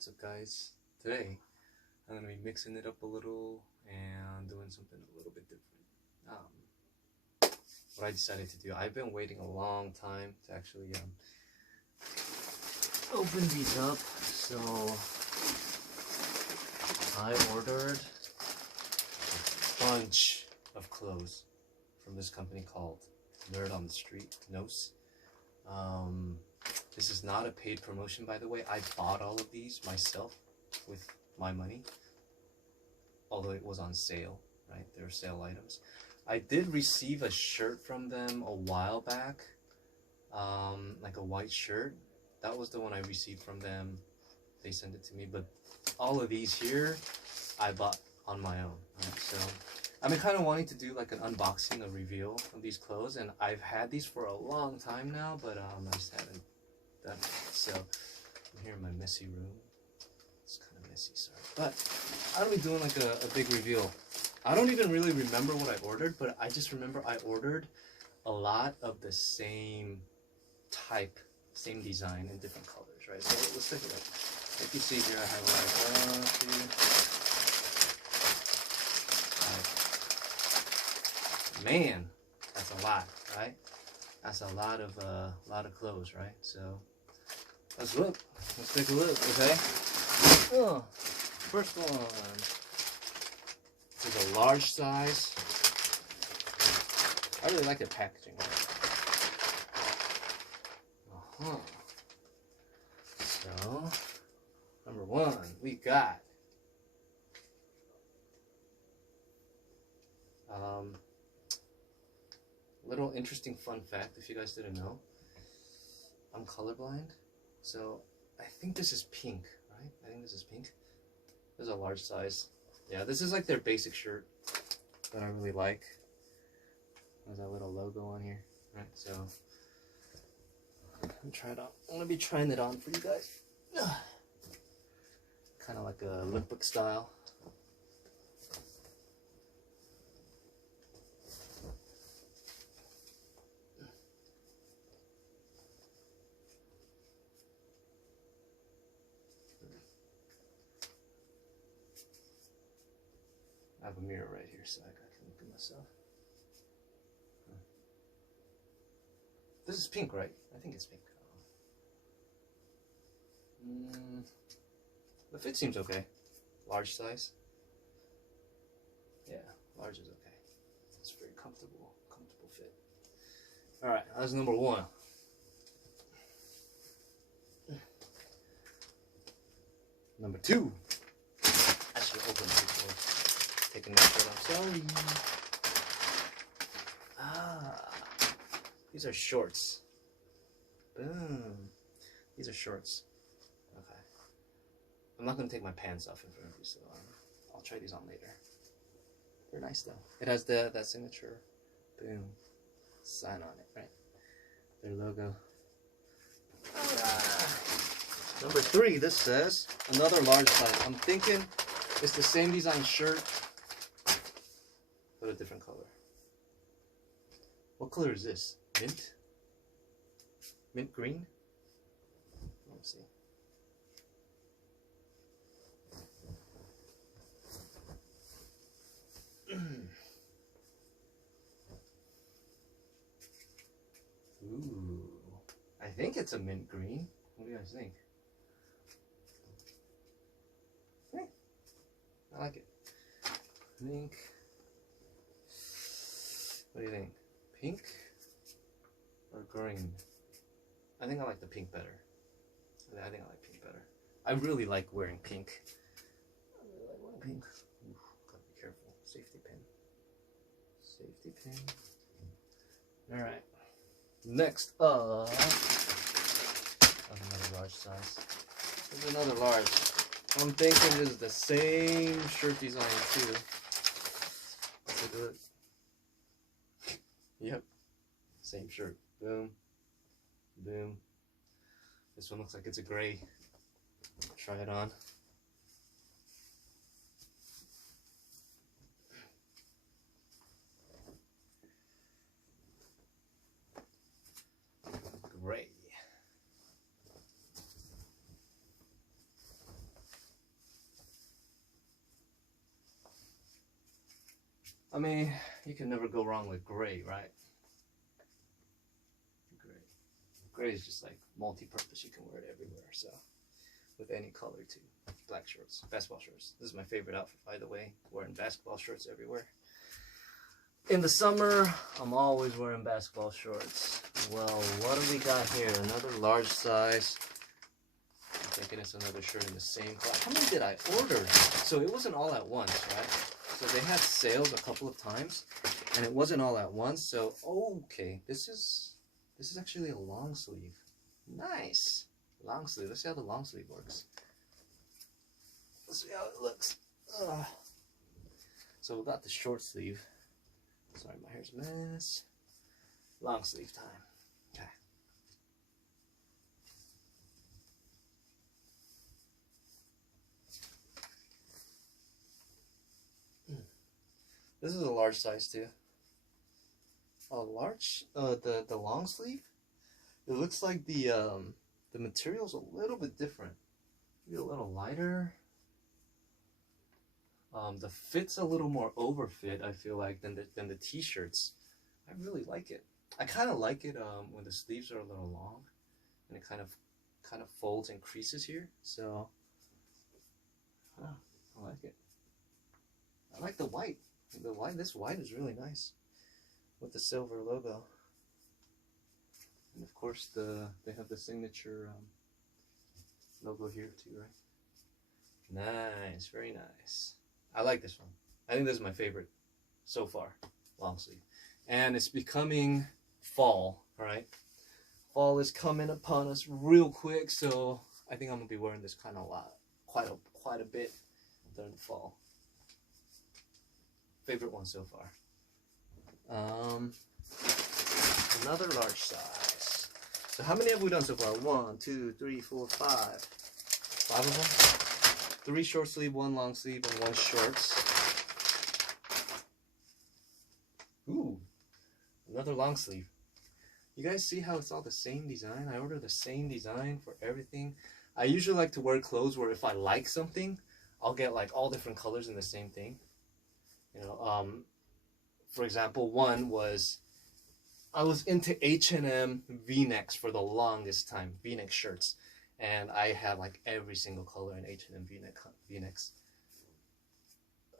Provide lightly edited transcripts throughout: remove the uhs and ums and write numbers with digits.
What's up, guys? Today I'm gonna be mixing it up a little and doing something a little bit different. What I decided to do, I've been waiting a long time to actually open these up, so I ordered a bunch of clothes from this company called Nerd on the Street, NOS. This is not a paid promotion, by the way. I bought all of these myself with my money, although it was on sale, right? They were sale items. I did receive a shirt from them a while back, like a white shirt. That was the one I received from them. They sent it to me, but all of these here, I bought on my own. Right? So I've been kind of wanting to do like an unboxing, a reveal of these clothes, and I've had these for a long time now, but I just haven't done it. So I'm here in my messy room. It's kind of messy, sorry, but I'll be doing like a big reveal. I don't even really remember what I ordered, but I just remember I ordered a lot of the same type, same design in different colors, right? So let's take a look. Like you see here, I have like man, that's a lot, right? That's a lot of clothes, right? So let's look. Let's take a look, okay? Oh, first one. This is a large size. I really like the packaging. So, number one, we got little interesting fun fact, if you guys didn't know. I'm colorblind, so I think this is pink, right? I think this is pink. This is a large size. Yeah, this is like their basic shirt that I really like. There's that little logo on here, right? So I'm gonna be trying it on for you guys. Kind of like a lookbook style. I have a mirror right here, so I can look at myself. This is pink, right? I think it's pink. The fit seems okay. Large size. Yeah, large is okay. It's very comfortable fit. All right, that's number one. Number two. I should open it before taking that shirt off. Sorry. These are shorts. Boom. These are shorts. Okay. I'm not gonna take my pants off in front of you, so I'll try these on later. They're nice though. It has that signature, boom, sign on it, right? Their logo. Number three, this says another large size. I'm thinking it's the same design shirt, but a different color. What color is this? Mint? Mint green? Let's see. Ooh, I think it's a mint green. What do you guys think? Hey, I like it. Pink. What do you think? Pink or green? I think I like the pink better. I think I like pink better. I really like wearing pink. I really like wearing pink. Ooh, gotta be careful. Safety pin. Safety pin. Alright. Next up. Another large size. There's another large. I'm thinking this is the same shirt design too. Let's take a look. Yep. Same shirt. Boom. Boom. This one looks like it's a gray. Try it on. Gray. I mean, you can never go wrong with gray, right? Gray is just like multi-purpose. You can wear it everywhere, so with any color too. Black shorts, basketball shorts. This is my favorite outfit, by the way. Wearing basketball shorts everywhere. In the summer, I'm always wearing basketball shorts. Well, what do we got here? Another large size. I'm thinking it's another shirt in the same class. How many did I order? So it wasn't all at once, right? So they had sales a couple of times, and it wasn't all at once. So okay, this is actually a long sleeve. Nice. Long sleeve. Let's see how the long sleeve works. Let's see how it looks. So we got the short sleeve. Sorry, my hair's a mess. Long sleeve time. Okay. This is a large size too. A large, the long sleeve. It looks like the material's a little bit different. Maybe a little lighter. The fit's a little more overfit, I feel like, than the t-shirts. I really like it. I kind of like it when the sleeves are a little long, and it kind of folds and creases here. So, I like it. I like the white. This white is really nice with the silver logo. And of course, they have the signature logo here too, right? Nice, very nice. I like this one. I think this is my favorite so far, long sleeve. And it's becoming fall, right? Fall is coming upon us real quick, so I think I'm gonna be wearing this kind of a lot, quite a bit during the fall. Favorite one so far. Another large size. So how many have we done so far? 1, 2, 3, 4, 5. 5 of them? 3 short sleeve, 1 long sleeve, and 1 shorts. Ooh, another long sleeve. You guys see how it's all the same design? I order the same design for everything. I usually like to wear clothes where if I like something, I'll get like all different colors in the same thing. You know, for example, one was I was into H&M V-necks for the longest time, V-neck shirts, and I had like every single color in H&M V-necks.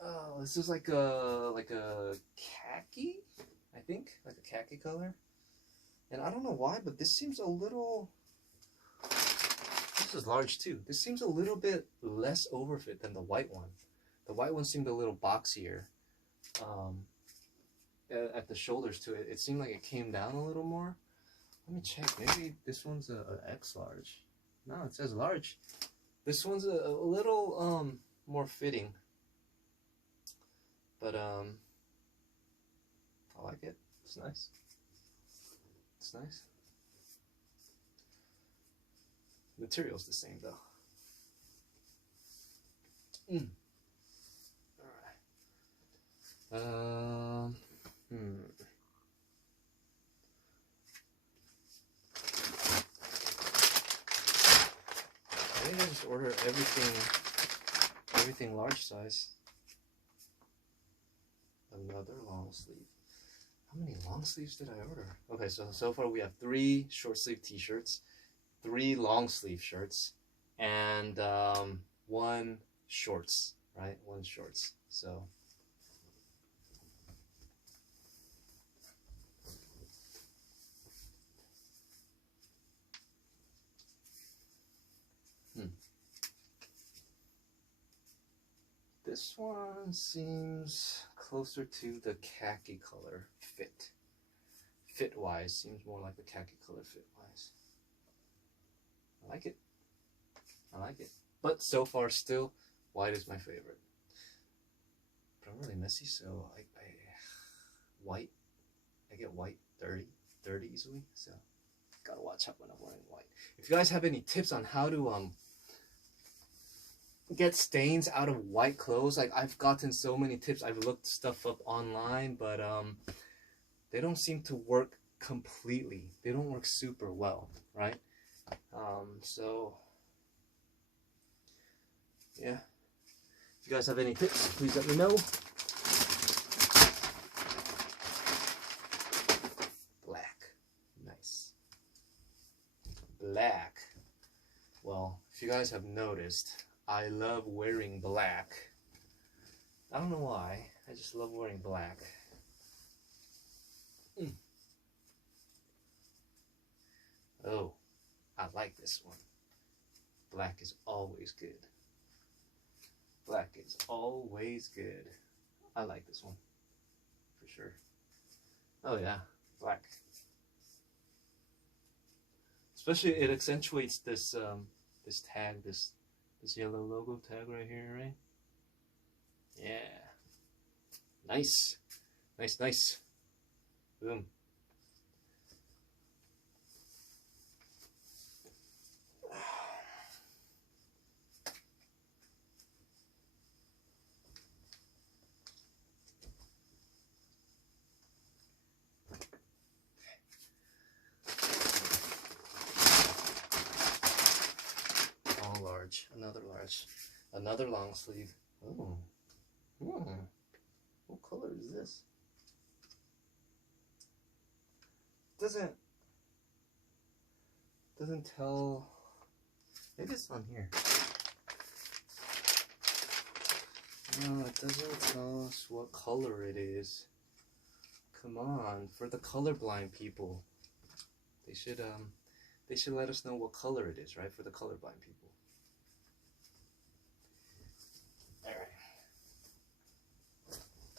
Oh, this is like a khaki, I think, like a khaki color, and I don't know why, but this seems a little. This is large too. This seems a little bit less overfit than the white one. The white one seemed a little boxier. At the shoulders too, it seemed like it came down a little more. Let me check. Maybe this one's a X large. No, it says large. This one's a little more fitting, but I like it. It's nice. It's nice. Material's the same though. Alright. I think I just order everything large size. Another long sleeve. How many long sleeves did I order? Okay, so far we have 3 short sleeve t-shirts, 3 long sleeve shirts, and 1 shorts, right? 1 shorts. So this one seems closer to the khaki color fit. Fit-wise, seems more like the khaki color fit-wise. I like it. I like it. But so far, still, white is my favorite. But I'm really messy, so I get white dirty easily. So gotta watch out when I'm wearing white. If you guys have any tips on how to get stains out of white clothes, like I've gotten so many tips. I've looked stuff up online, but they don't seem to work completely. They don't work super well, right? So yeah, if you guys have any tips, please let me know. if you guys have noticed, I love wearing black. I don't know why. I just love wearing black. Oh, I like this one. Black is always good. Black is always good. I like this one. For sure. Oh yeah, black. Especially it accentuates this this tag, this yellow logo tag right here, right? Yeah. Nice. Nice, nice. Boom. All large. Another large. Another long sleeve. Oh. What color is this? Doesn't tell. Maybe it's on here. No, it doesn't tell us what color it is. Come on, for the colorblind people, they should let us know what color it is, right? For the colorblind people. All right.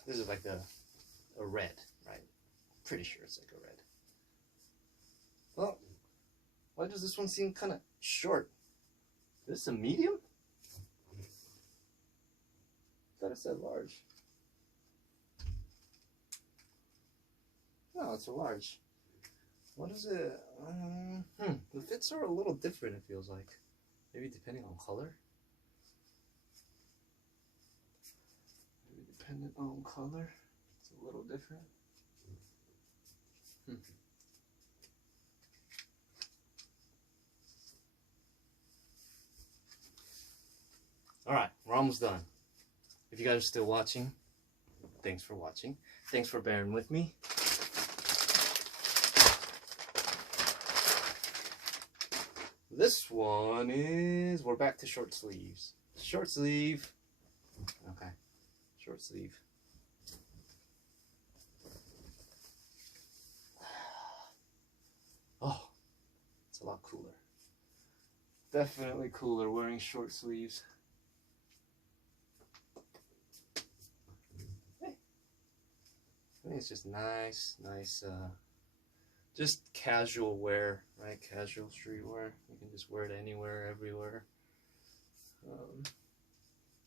This is like a red, right? Pretty sure it's like a red. Well, why does this one seem kind of short? Is this a medium? I thought it said large. No, it's a large. What is it? The fits are a little different, it feels like. Maybe depending on color. Maybe dependent on color. It's a little different. Alright, we're almost done. If you guys are still watching, thanks for watching. Thanks for bearing with me. This one is, we're back to short sleeves. Short sleeve. Okay, short sleeve. Oh, it's a lot cooler. Definitely cooler wearing short sleeves. Hey. I think it's just nice, just casual wear, right? Casual street wear. You can just wear it anywhere, everywhere.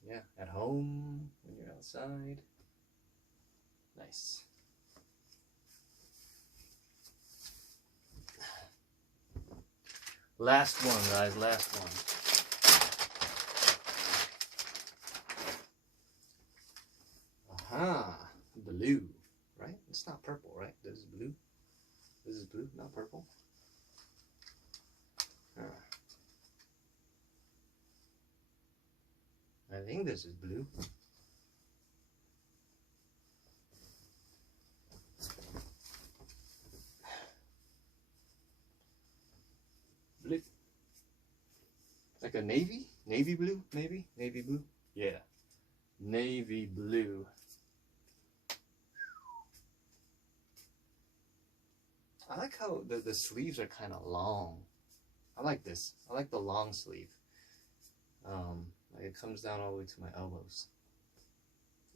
Yeah, at home, when you're outside. Nice. Last one, guys, last one. Aha, blue, right? It's not purple, right? This is blue. This is blue, not purple. I think this is blue. Blue. Like a navy? Navy blue, maybe? Navy blue? Yeah. Navy blue. I like how the sleeves are kind of long. I like this. I like the long sleeve. Like it comes down all the way to my elbows.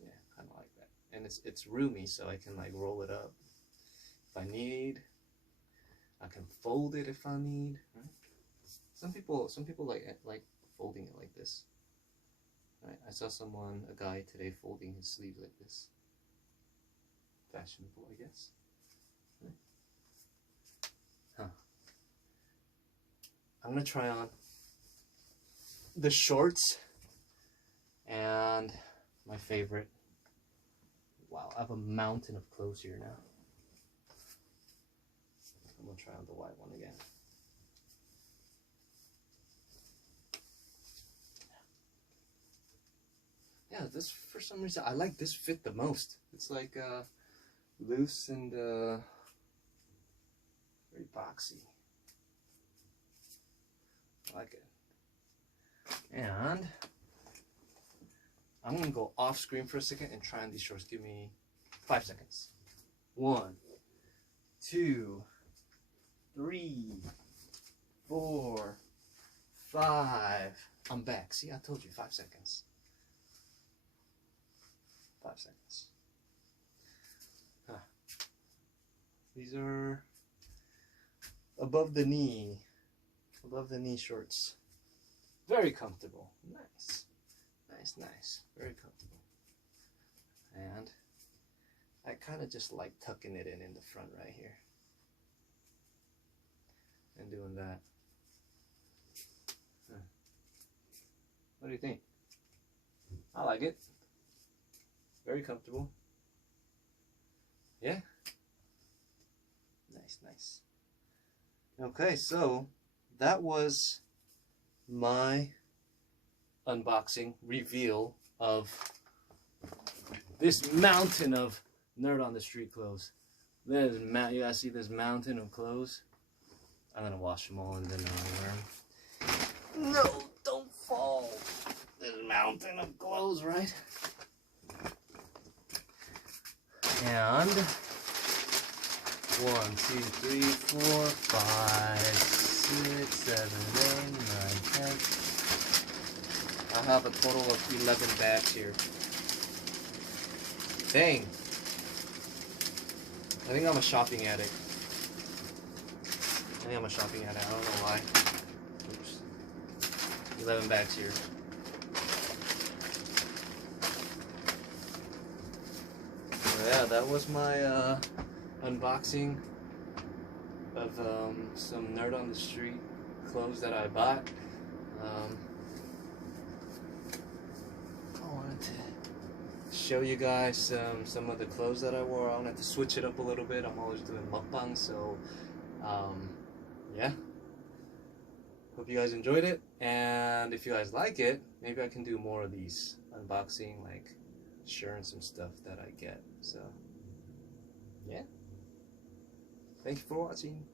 Yeah, kind of like that. And it's roomy, so I can like roll it up if I need. I can fold it if I need. Right? Some people like folding it like this. Right? I saw a guy today folding his sleeve like this. Fashionable, I guess. Right? Huh. I'm gonna try on the shorts and my favorite. Wow, I have a mountain of clothes here now. I'm gonna try on the white one again. Yeah, this, for some reason, I like this fit the most. It's like loose and very boxy. I like it. And I'm gonna go off screen for a second and try on these shorts. Give me 5 seconds. 1, 2, 3, 4, 5. I'm back. See, I told you 5 seconds. 5 seconds. Huh. These are above the knee shorts. Very comfortable. Nice. Nice. Very comfortable. And I kind of just like tucking it in the front right here. And doing that. Huh. What do you think? I like it. Very comfortable. Yeah? Nice. Okay, so that was my unboxing reveal of this mountain of Nerd on the Street clothes. You guys see this mountain of clothes? I'm gonna wash them all and then I'll wear them. No, don't fall. This mountain of clothes, right? And 1, 2, 3, 4, 5, 6, 7, 8, 9, 10. I have a total of 11 bags here. Dang. I think I'm a shopping addict. I don't know why. Oops. 11 bags here. So yeah, that was my unboxing of some Nerd on the Street clothes that I bought. I wanted to show you guys some of the clothes that I wore. I wanted to switch it up a little bit. I'm always doing mukbang, so yeah. Hope you guys enjoyed it, and if you guys like it, maybe I can do more of these unboxing, like sharing some stuff that I get. So yeah, thank you for watching.